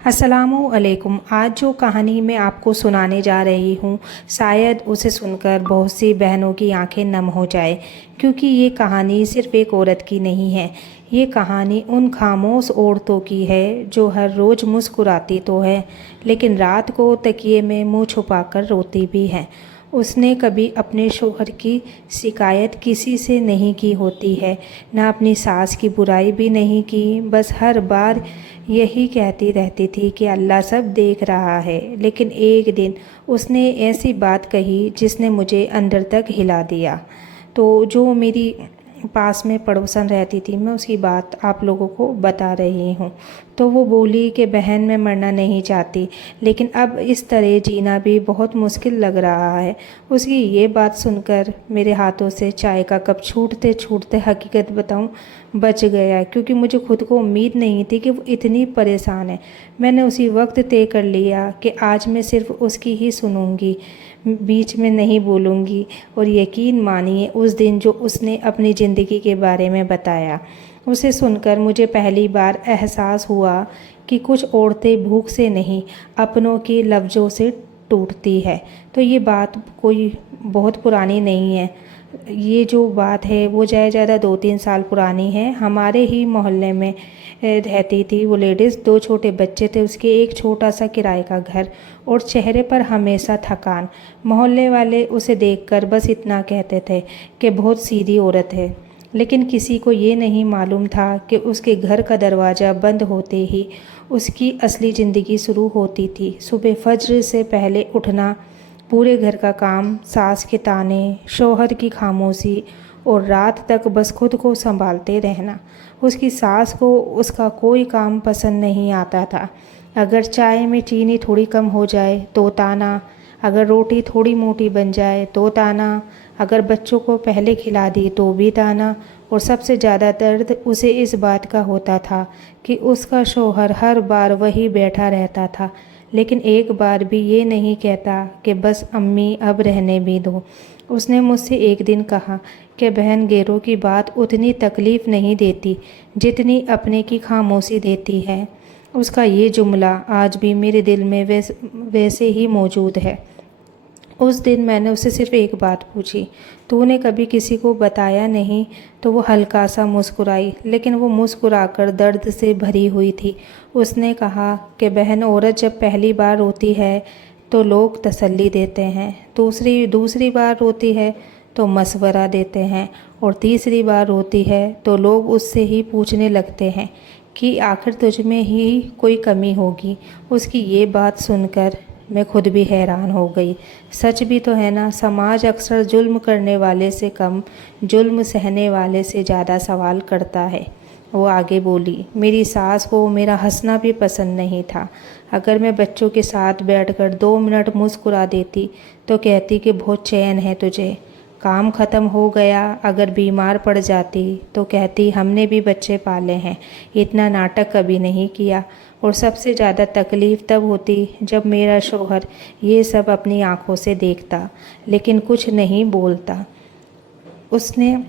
अस्सलामु अलैकुम। आज जो कहानी मैं आपको सुनाने जा रही हूँ, शायद उसे सुनकर बहुत सी बहनों की आंखें नम हो जाए, क्योंकि ये कहानी सिर्फ़ एक औरत की नहीं है। ये कहानी उन खामोश औरतों की है जो हर रोज़ मुस्कुराती तो है, लेकिन रात को तकिए में मुँह छुपाकर रोती भी हैं। उसने कभी अपने शौहर की शिकायत किसी से नहीं की होती है, ना अपनी सास की बुराई भी नहीं की, बस हर बार यही कहती रहती थी कि अल्लाह सब देख रहा है। लेकिन एक दिन उसने ऐसी बात कही जिसने मुझे अंदर तक हिला दिया। तो जो मेरी पास में पड़ोसन रहती थी, मैं उसकी बात आप लोगों को बता रही हूँ। तो वो बोली कि बहन मैं मरना नहीं चाहती, लेकिन अब इस तरह जीना भी बहुत मुश्किल लग रहा है। उसकी ये बात सुनकर मेरे हाथों से चाय का कप छूटते छूटते हकीकत बताऊँ बच गया, क्योंकि मुझे खुद को उम्मीद नहीं थी कि वो इतनी परेशान है। मैंने उसी वक्त तय कर लिया कि आज मैं सिर्फ़ उसकी ही सुनूंगी, बीच में नहीं बोलूँगी। और यकीन मानिए, उस दिन जो उसने अपनी ज़िंदगी के बारे में बताया, उसे सुनकर मुझे पहली बार एहसास हुआ कि कुछ औरतें भूख से नहीं, अपनों के लफ्ज़ों से टूटती है। तो ये बात कोई बहुत पुरानी नहीं है। ये जो बात है वो ज़्यादा 2-3 साल पुरानी है। हमारे ही मोहल्ले में रहती थी वो लेडीज़। 2 छोटे बच्चे थे उसके, एक छोटा सा किराए का घर, और चेहरे पर हमेशा थकान। मोहल्ले वाले उसे देखकर बस इतना कहते थे कि बहुत सीधी औरत है, लेकिन किसी को ये नहीं मालूम था कि उसके घर का दरवाज़ा बंद होते ही उसकी असली ज़िंदगी शुरू होती थी। सुबह फज्र से पहले उठना, पूरे घर का काम, सास के ताने, शौहर की खामोशी, और रात तक बस खुद को संभालते रहना। उसकी सास को उसका कोई काम पसंद नहीं आता था। अगर चाय में चीनी थोड़ी कम हो जाए तो ताना, अगर रोटी थोड़ी मोटी बन जाए तो ताना, अगर बच्चों को पहले खिला दी तो भी ताना। और सबसे ज़्यादा दर्द उसे इस बात का होता था कि उसका शौहर हर बार वही बैठा रहता था, लेकिन एक बार भी ये नहीं कहता कि बस अम्मी अब रहने भी दो। उसने मुझसे एक दिन कहा कि बहन, गैरों की बात उतनी तकलीफ़ नहीं देती जितनी अपने की खामोशी देती है। उसका ये जुमला आज भी मेरे दिल में वैसे ही मौजूद है। उस दिन मैंने उससे सिर्फ़ एक बात पूछी, तूने कभी किसी को बताया नहीं? तो वो हल्का सा मुस्कुराई, लेकिन वो मुस्कुराकर दर्द से भरी हुई थी। उसने कहा कि बहन, औरत जब पहली बार रोती है तो लोग तसल्ली देते हैं, दूसरी दूसरी बार रोती है तो मशवरा देते हैं, और तीसरी बार रोती है तो लोग उससे ही पूछने लगते हैं कि आखिर तुझ में ही कोई कमी होगी। उसकी ये बात सुनकर मैं खुद भी हैरान हो गई। सच भी तो है ना, समाज अक्सर जुल्म करने वाले से कम, जुल्म सहने वाले से ज़्यादा सवाल करता है। वो आगे बोली, मेरी सास को मेरा हंसना भी पसंद नहीं था। अगर मैं बच्चों के साथ बैठकर 2 मिनट मुस्कुरा देती तो कहती कि बहुत चैन है तुझे। काम ख़त्म हो गया, अगर बीमार पड़ जाती तो कहती हमने भी बच्चे पाले हैं, इतना नाटक कभी नहीं किया। और सबसे ज़्यादा तकलीफ़ तब होती जब मेरा शौहर ये सब अपनी आंखों से देखता, लेकिन कुछ नहीं बोलता। उसने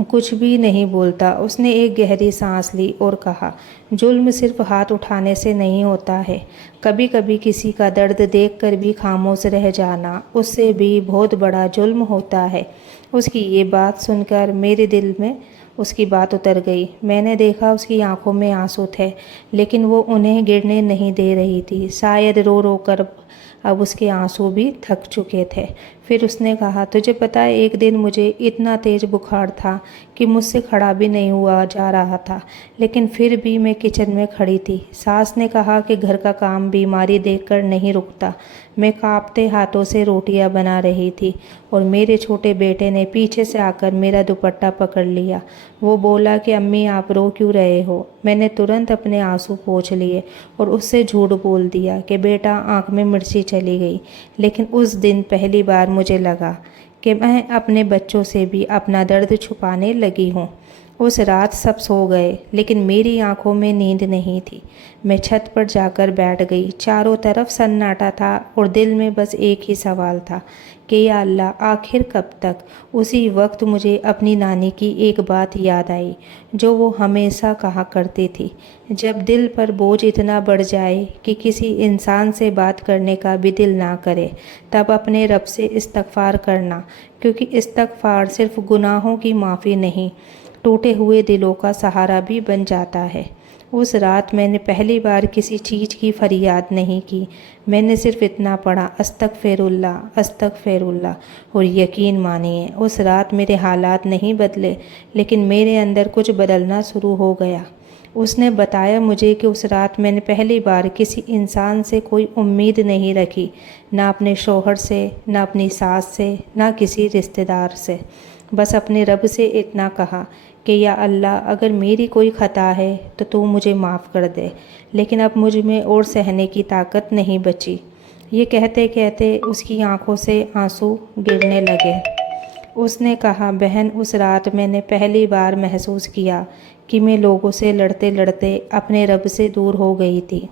कुछ भी नहीं बोलता। उसने एक गहरी सांस ली और कहा, जुल्म सिर्फ हाथ उठाने से नहीं होता है। कभी कभी किसी का दर्द देखकर भी खामोश रह जाना, उससे भी बहुत बड़ा जुल्म होता है। उसकी ये बात सुनकर मेरे दिल में उसकी बात उतर गई। मैंने देखा उसकी आंखों में आंसू थे, लेकिन वो उन्हें गिरने नहीं दे रही थी। शायद रो रो कर अब उसके आंसू भी थक चुके थे। फिर उसने कहा, तुझे पता है, एक दिन मुझे इतना तेज़ बुखार था कि मुझसे खड़ा भी नहीं हुआ जा रहा था, लेकिन फिर भी मैं किचन में खड़ी थी। सास ने कहा कि घर का काम बीमारी देखकर नहीं रुकता। मैं कांपते हाथों से रोटियां बना रही थी और मेरे छोटे बेटे ने पीछे से आकर मेरा दुपट्टा पकड़ लिया। वो बोला कि अम्मी, आप रो क्यों रहे हो? मैंने तुरंत अपने आंसू पोंछ लिए और उससे झूठ बोल दिया कि बेटा, आंख में मिर्ची चली गई। लेकिन उस दिन पहली बार मुझे लगा कि मैं अपने बच्चों से भी अपना दर्द छुपाने लगी हूँ। उस रात सब सो गए, लेकिन मेरी आंखों में नींद नहीं थी। मैं छत पर जाकर बैठ गई। चारों तरफ सन्नाटा था और दिल में बस एक ही सवाल था कि या अल्लाह, आखिर कब तक। उसी वक्त मुझे अपनी नानी की एक बात याद आई जो वो हमेशा कहा करती थी, जब दिल पर बोझ इतना बढ़ जाए कि किसी इंसान से बात करने का भी दिल ना करे, तब अपने रब से इस्तगफार करना, क्योंकि इस्तगफार सिर्फ गुनाहों की माफ़ी नहीं, टूटे हुए दिलों का सहारा भी बन जाता है। उस रात मैंने पहली बार किसी चीज़ की फरियाद नहीं की। मैंने सिर्फ इतना पढ़ा, अस्तगफिरुल्लाह अस्तगफिरुल्लाह। और यकीन मानिए, उस रात मेरे हालात नहीं बदले, लेकिन मेरे अंदर कुछ बदलना शुरू हो गया। उसने बताया मुझे कि उस रात मैंने पहली बार किसी इंसान से कोई उम्मीद नहीं रखी, ना अपने शौहर से, ना अपनी सास से, ना किसी रिश्तेदार से। बस अपने रब से इतना कहा कि या अल्लाह, अगर मेरी कोई ख़ता है तो तू मुझे माफ़ कर दे, लेकिन अब मुझ में और सहने की ताकत नहीं बची। ये कहते कहते उसकी आंखों से आंसू गिरने लगे। उसने कहा, बहन, उस रात मैंने पहली बार महसूस किया कि मैं लोगों से लड़ते लड़ते अपने रब से दूर हो गई थी।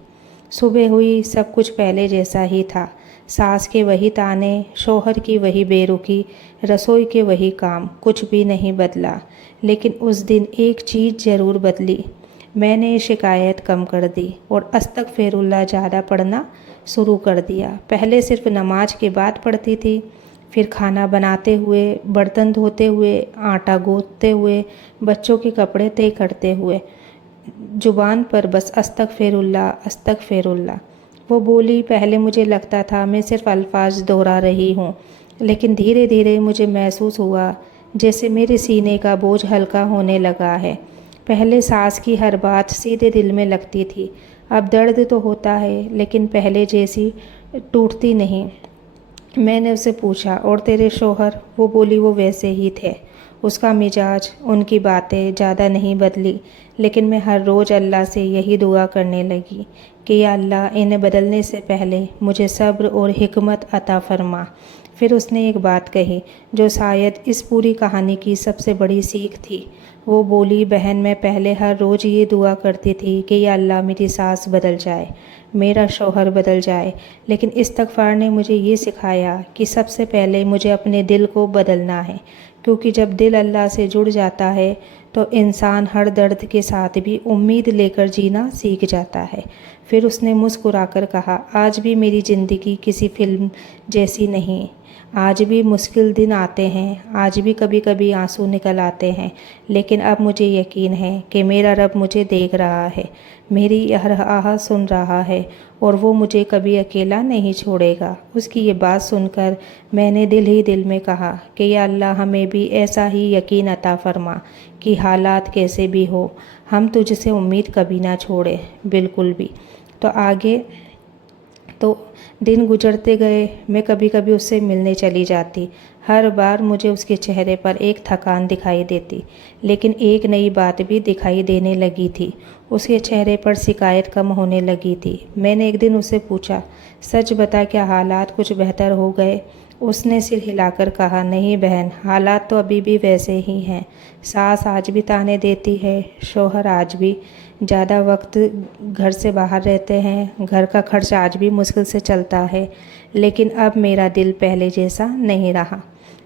सुबह हुई, सब कुछ पहले जैसा ही था। सास के वही ताने, शौहर की वही बेरुखी, रसोई के वही काम, कुछ भी नहीं बदला। लेकिन उस दिन एक चीज़ ज़रूर बदली। मैंने शिकायत कम कर दी और अस्तगफिरुल्लाह ज़्यादा पढ़ना शुरू कर दिया। पहले सिर्फ नमाज के बाद पढ़ती थी, फिर खाना बनाते हुए, बर्तन धोते हुए, आटा गूंथते हुए, बच्चों के कपड़े तय करते हुए, ज़ुबान पर बस अस्तगफिरुल्लाह अस्तगफिरुल्लाह। वो बोली, पहले मुझे लगता था मैं सिर्फ अल्फाज दोहरा रही हूँ, लेकिन धीरे धीरे मुझे महसूस हुआ जैसे मेरे सीने का बोझ हल्का होने लगा है। पहले सास की हर बात सीधे दिल में लगती थी, अब दर्द तो होता है, लेकिन पहले जैसी टूटती नहीं। मैंने उससे पूछा, और तेरे शौहर? वो बोली, वो वैसे ही थे। उसका मिजाज, उनकी बातें ज़्यादा नहीं बदली, लेकिन मैं हर रोज़ अल्लाह से यही दुआ करने लगी कि या अल्लाह, इन्हें बदलने से पहले मुझे सब्र और हिकमत अता फरमा। फिर उसने एक बात कही जो शायद इस पूरी कहानी की सबसे बड़ी सीख थी। वो बोली, बहन, मैं पहले हर रोज़ ये दुआ करती थी कि या अल्लाह, मेरी सास बदल जाए, मेरा शौहर बदल जाए, लेकिन इस्तगफार ने मुझे ये सिखाया कि सबसे पहले मुझे अपने दिल को बदलना है, क्योंकि जब दिल अल्लाह से जुड़ जाता है तो इंसान हर दर्द के साथ भी उम्मीद लेकर जीना सीख जाता है। फिर उसने मुस्कुराकर कहा, आज भी मेरी ज़िंदगी किसी फिल्म जैसी नहीं। आज भी मुश्किल दिन आते हैं, आज भी कभी कभी आंसू निकल आते हैं, लेकिन अब मुझे यकीन है कि मेरा रब मुझे देख रहा है, मेरी हर आह सुन रहा है, और वो मुझे कभी अकेला नहीं छोड़ेगा। उसकी ये बात सुनकर मैंने दिल ही दिल में कहा कि या अल्लाह, हमें भी ऐसा ही यकीन अता फरमा कि हालात कैसे भी हो, हम तुझसे उम्मीद कभी ना छोड़े, बिल्कुल भी। तो आगे तो दिन गुजरते गए, मैं कभी कभी उससे मिलने चली जाती। हर बार मुझे उसके चेहरे पर एक थकान दिखाई देती, लेकिन एक नई बात भी दिखाई देने लगी थी। उसके चेहरे पर शिकायत कम होने लगी थी। मैंने एक दिन उससे पूछा, सच बता, क्या हालात कुछ बेहतर हो गए? उसने सिर हिलाकर कहा, नहीं बहन, हालात तो अभी भी वैसे ही हैं। सास आज भी ताने देती है, शौहर आज भी ज़्यादा वक्त घर से बाहर रहते हैं, घर का खर्च आज भी मुश्किल से चलता है, लेकिन अब मेरा दिल पहले जैसा नहीं रहा।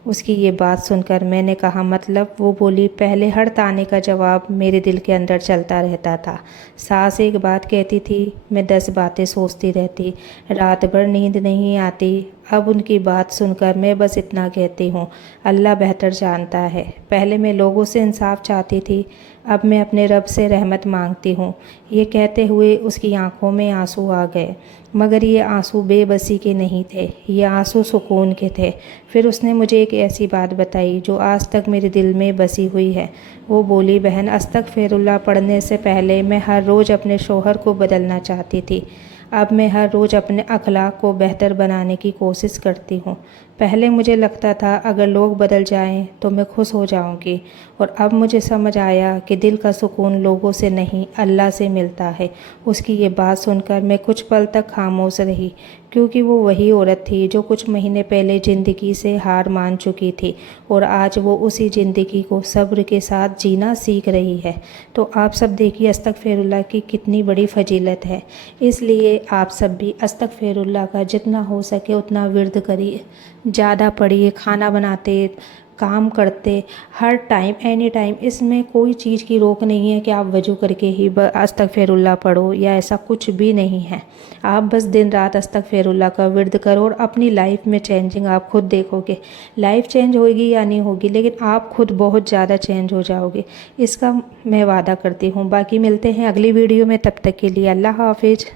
उसकी ये बात सुनकर मैंने कहा, मतलब? वो बोली, पहले हर ताने का जवाब मेरे दिल के अंदर चलता रहता था। सास एक बात कहती थी, मैं 10 बातें सोचती रहती, रात भर नींद नहीं आती। अब उनकी बात सुनकर मैं बस इतना कहती हूँ, अल्लाह बेहतर जानता है। पहले मैं लोगों से इंसाफ चाहती थी, अब मैं अपने रब से रहमत मांगती हूँ। ये कहते हुए उसकी आंखों में आंसू आ गए, मगर ये आंसू बेबसी के नहीं थे, ये आंसू सुकून के थे। फिर उसने मुझे एक ऐसी बात बताई जो आज तक मेरे दिल में बसी हुई है। वो बोली, बहन, अस्तगफिरुल्लाह पढ़ने से पहले मैं हर रोज़ अपने शौहर को बदलना चाहती थी, अब मैं हर रोज़ अपने अखलाक को बेहतर बनाने की कोशिश करती हूँ। पहले मुझे लगता था अगर लोग बदल जाएं तो मैं खुश हो जाऊंगी और अब मुझे समझ आया कि दिल का सुकून लोगों से नहीं अल्लाह से मिलता है। उसकी ये बात सुनकर मैं कुछ पल तक खामोश रही, क्योंकि वो वही औरत थी जो कुछ महीने पहले ज़िंदगी से हार मान चुकी थी और आज वो उसी ज़िंदगी को सब्र के साथ जीना सीख रही है। तो आप सब देखिए अस्तगफिरुल्लाह की कितनी बड़ी फजीलत है। इसलिए आप सब भी अस्तगफिरुल्लाह का जितना हो सके उतना विर्द करिए, ज़्यादा पढ़िए, खाना बनाते, काम करते, हर टाइम एनी टाइम। इसमें कोई चीज़ की रोक नहीं है कि आप वज़ू करके ही अस्तगफिरुल्लाह पढ़ो, या ऐसा कुछ भी नहीं है। आप बस दिन रात अस्तगफिरुल्लाह का विर्द करो और अपनी लाइफ में चेंजिंग आप खुद देखोगे। लाइफ चेंज होगी या नहीं होगी, लेकिन आप खुद बहुत ज़्यादा चेंज हो जाओगे, इसका मैं वादा करती हूँ। बाकी मिलते हैं अगली वीडियो में, तब तक के लिए अल्लाह हाफिज़।